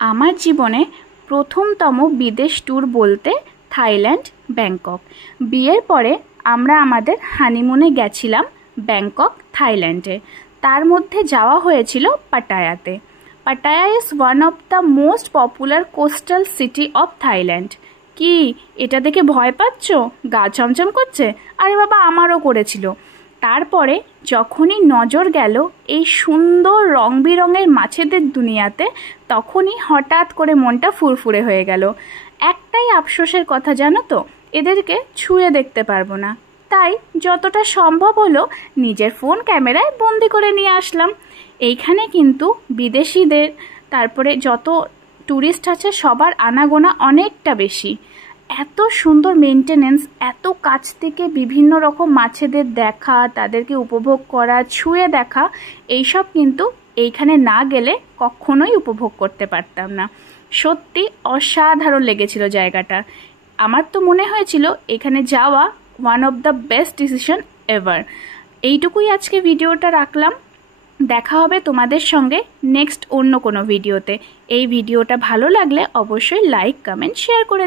আমার জীবনে প্রথমতম বিদেশ ট্যুর বলতে থাইল্যান্ড, ব্যাংকক। বিয়ের পরে আমরা আমাদের হানিমুনে গেছিলাম ব্যাংকক, থাইল্যান্ডে। তার মধ্যে যাওয়া হয়েছিল পাটায়াতে। Pattaya is one of the most popular coastal city of Thailand. কি এটা দেখে ভয় পাচ্ছ? গা ছমছম করছে? আরে বাবা, আমারও করেছিল। তারপরে যখনই নজর গেল এই সুন্দর রং বেরঙের মাছেদের দুনিয়াতে, তখনই হঠাৎ করে মনটা ফুরফুরে হয়ে গেল। একটাই আফসোসের কথা জানো তো, এদেরকে ছুঁয়ে দেখতে পারবো না। তাই যতটা সম্ভব হলো নিজের ফোন ক্যামেরায় বন্দি করে নিয়ে আসলাম। এইখানে কিন্তু বিদেশিদের, তারপরে যত ট্যুরিস্ট আছে সবার আনাগোনা অনেকটা বেশি। এত সুন্দর মেনটেনেন্স, এত কাছ থেকে বিভিন্ন রকম মাছেদের দেখা, তাদেরকে উপভোগ করা, ছুঁয়ে দেখা, এইসব কিন্তু এইখানে না গেলে কখনোই উপভোগ করতে পারতাম না। সত্যি অসাধারণ লেগেছিল জায়গাটা। আমার তো মনে হয়েছিল এখানে যাওয়া one of the best decision ever. এইটুকুই আজকে ভিডিওটা রাখলাম। দেখা হবে তোমাদের সঙ্গে নেক্সট অন্য কোনো ভিডিওতে। এই ভিডিওটা ভালো লাগলে অবশ্যই লাইক, কমেন্ট, শেয়ার করে দিও।